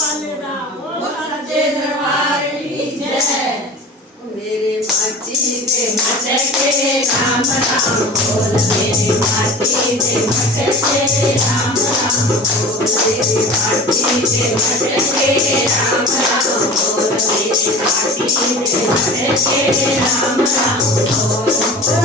वाले राम बोल सच्चे दरबार की जय। मेरे माटी से मटके राम राम बोल, मेरी माटी से मटके राम राम बोल, मेरी माटी से मटके राम राम बोल, मेरी माटी से मटके राम राम बोल।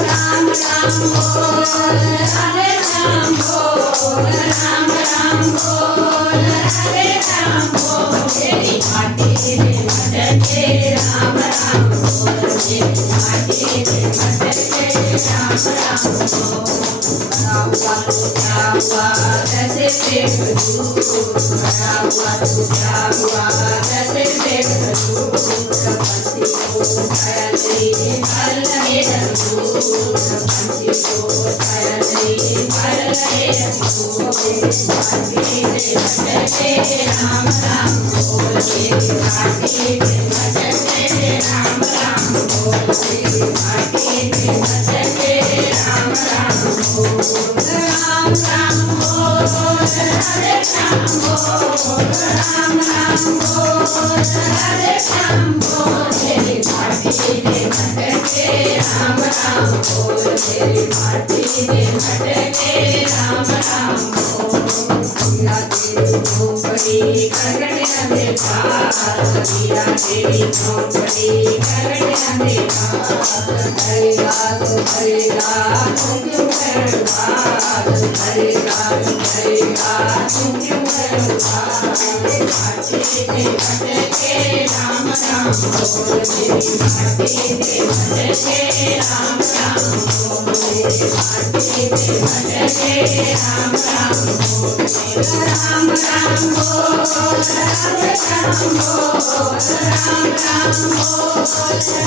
राम राम बोल हरे राम बोल, राम राम बोल हरे राम बोल, मेरी माटी से मटके राम राम बोल, मेरी माटी से मटके राम राम बोल। बड़ा हुआ तो क्या हुआ जैसे देख दूर, बड़ा हुआ तो क्या हुआ जैसे देख दूर, पंछी को छाया नहीं पर लगे दूर, पंछी को छाया नहीं पर लगे दूर, मेरी माटी से मटके राम राम बोल, मेरी माटी से मटके राम राम बोल, मेरी माटी से मटके राम राम बोल। राम राम बोल हरे राम बोल, राम राम बोल हरे राम बोल, मेरी माटी से मटके राम राम बोल, मेरी माटी से मटके राम राम बोल। मीरा तेरी झोंपड़ी करकट अंधेरा, मीरा तेरी झोंपड़ी करकट अंधेरा, करेगा तो करेगा तुम क्यों बर्बाद, करेगा तो करेगा तुम क्यों बर्बाद। माटी से मटके राम राम बोल, मेरी माटी से मटके राम राम बोल, मेरी माटी से मटके राम राम बोल। राम राम बोल हरे राम बोल, राम राम बोल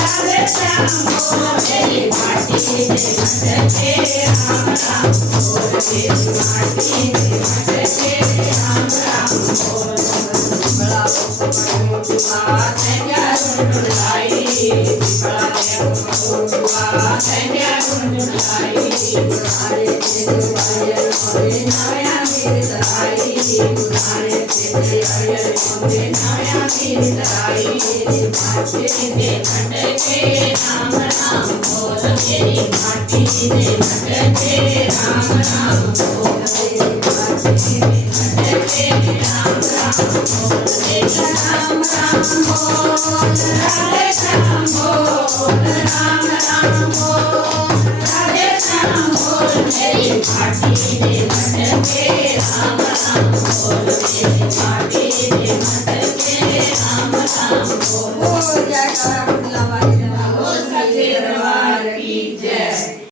हरे राम बोल, मेरी माटी से मटके राम राम बोल, मेरी माटी से मटके राम राम बोल। बड़ा हुआ है क्या ढूंढ बड़ा हुआ है क्या ढूंढ तुम्हारे तेरे आयल होए नया वीर तराई, तुम्हारे तेरे आयल होए नया वीर तराई, मेरी माटी से मटके राम राम बोल, मेरी माटी से मटके राम राम बोल, मेरी माटी से मटके राम राम बोल। राम राम बोल हरे राम बोल, राम राम बोल हरे राम बोल, मेरी माटी से मटके राम राम बोल, मेरी माटी से मटके राम राम बोल।